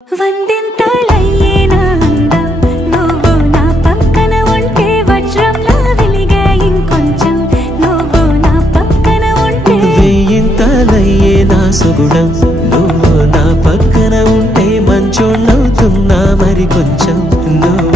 వందింతలయ్యేనా అందం నువ్వు నా పక్కన ఉంటే వజ్రంలా వెలిగే ఇంకొంచెం నువ్వు నా పక్కన ఉంటే వేయింతలయ్యేనా సుగుణం నువ్వు నా పక్కన ఉంటే మంచోణ్ణవుతున్నా మరి కొంచెం నువ్వు